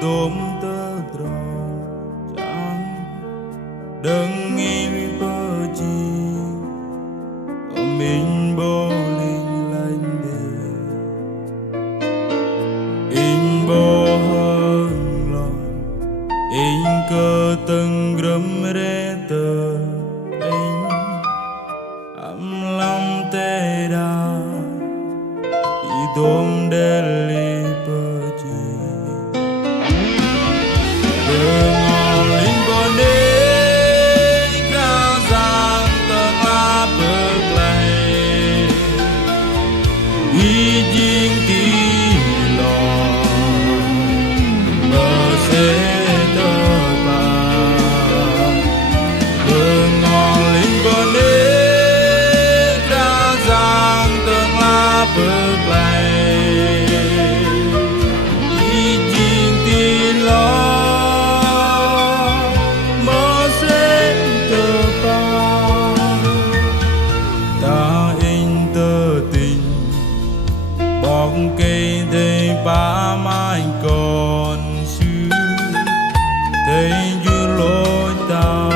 tôm tơ tròn chẳng đừng nghĩ bơ chi mình bố linh lành đề in bố hơn lòng in cơ từng gấm rê tơ in ấm lòng tê đà đi tôm đê li bơ chi đường ngon linh bồn đê ca giang tơ la bơ play y jing ti lo bơ se tơ ba đường ngon linh bồn đê ca giang tơ la bơ play y jing ti lo bóng cây đây ba mai còn xưa thấy du lối ta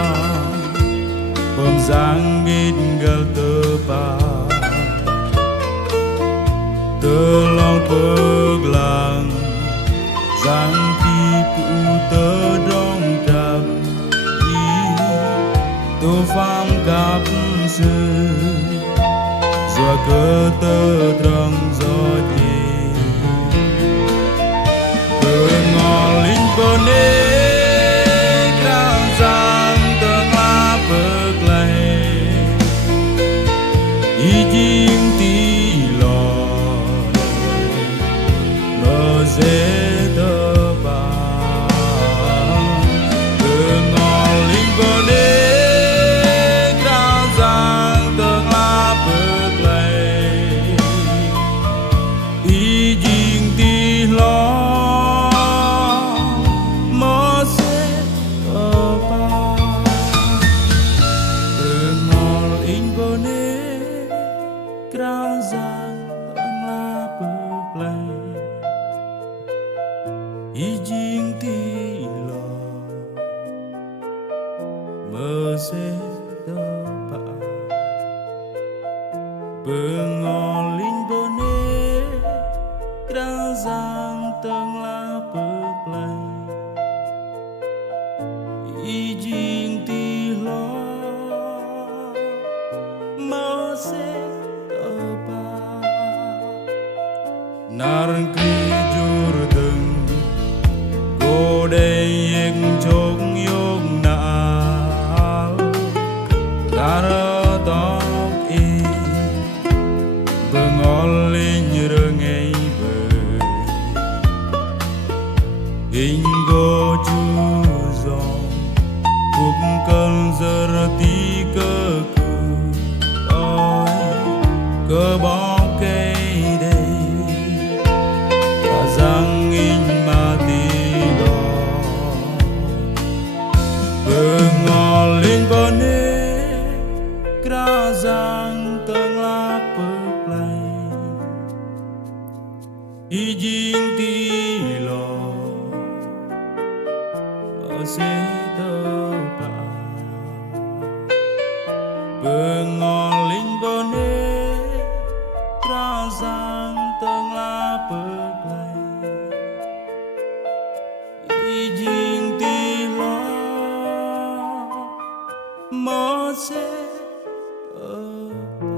bom giang biết gel tơ ba tơ lòng bơ làng giang ti phụ tơ đông đập đi tô pham cặp xưa doa cơ tơ trăng gió đi cơ ngò linh bờ nê càng giang tơ la bờ clay y jing ti lo mơ dễ tơ ba cơ ngò linh bờ nê y jing ti lo mơ se tơ ba bơ ngò linh bơ nê tra giang tầng la bơ play y jing ti lo mơ se tơ ba narang kri jur từng cô đây yên chốc yong nào ta rơ tóc y bờ ngol linh rơ ngay bờ hình go chu giòn cục cơn giờ tí cơ cừ cơ bó cây đây ta giang in ma tí ngò linh bờ nê ca giang tầng la bơ play y jing ti lo mơ se tơ ba bờ ngò linh bờ nê ca giang tầng la bơ play y jing ti lo mơ se tơ ba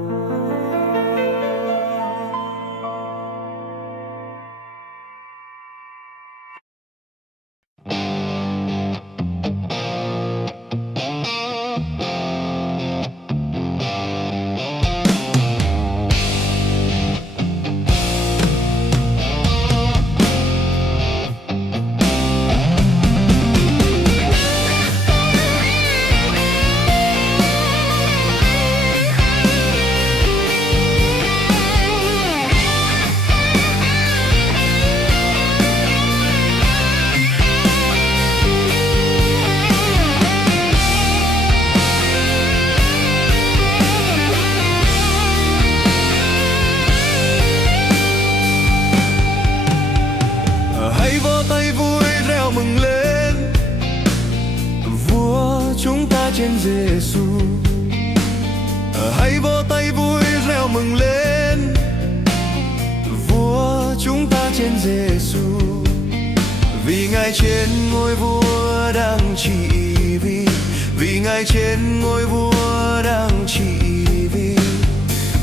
Giêsu. Hãy vỗ tay vui reo mừng lên, Vua chúng ta trên Giêsu. Vì Ngài trên ngôi vua đang trị vì Ngài trên ngôi vua đang trị vì.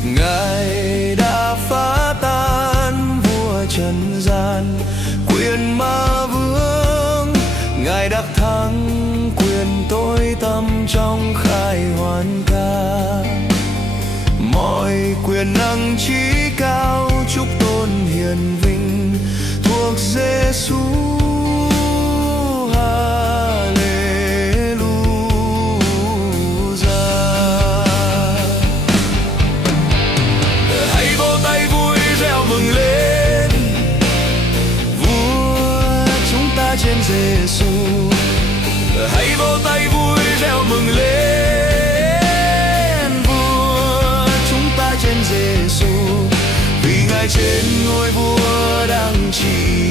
Ngài đã phá tan vua trần gian, quyền ma vương. Ngài đắc thắng quyền tối tăm trong khai hoàn ca. Mọi quyền năng trí cao chúc tôn hiền vinh thuộc Giêsu. Trên Giêsu, hãy vỗ tay vui reo mừng lên, Vua chúng ta trên Giêsu. Vì Ngài trên ngôi vua đang trị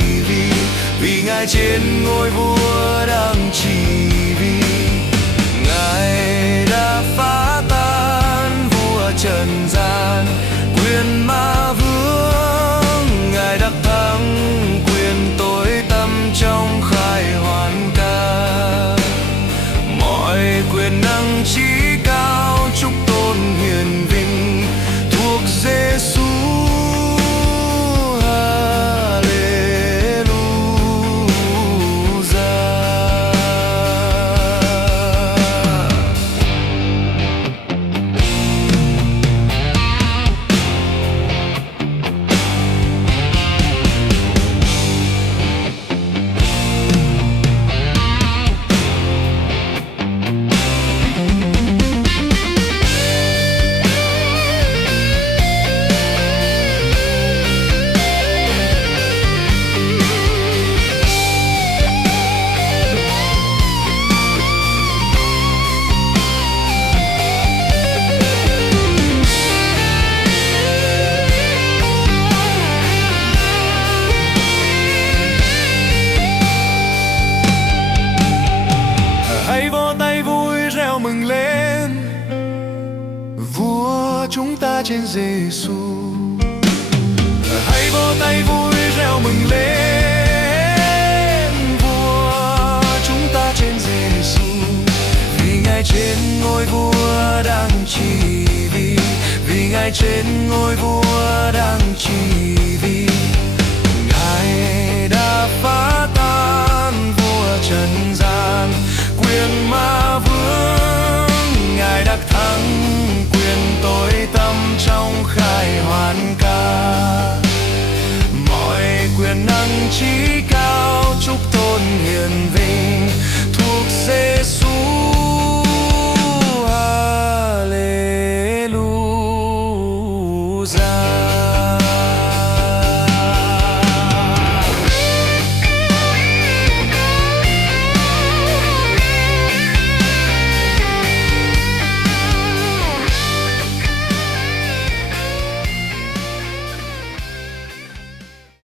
vì Ngài trên ngôi vua đang trị vì. Ngài đã phá tan vua trần gian, quyền ma vương. Ngài đắc thắng quyền tối tăm trong khai hoàn ca. Mọi quyền năng trí cao chúc tôn hiền vinh thuộc Giêsu. Mừng lên, Vua chúng ta trên Giêsu. Hãy vỗ tay vui reo mừng lên, Vua chúng ta trên Giêsu. Vì Ngài trên ngôi vua đang trị vì Ngài trên ngôi vua đang trị vì. Ngài đã phá tan vua trần gian, quyền ma vương. Ngài đắc thắng quyền tối tăm trong khai hoàn ca. Mọi quyền năng trí cao chúc tôn hiền vinh thuộc Giêsu.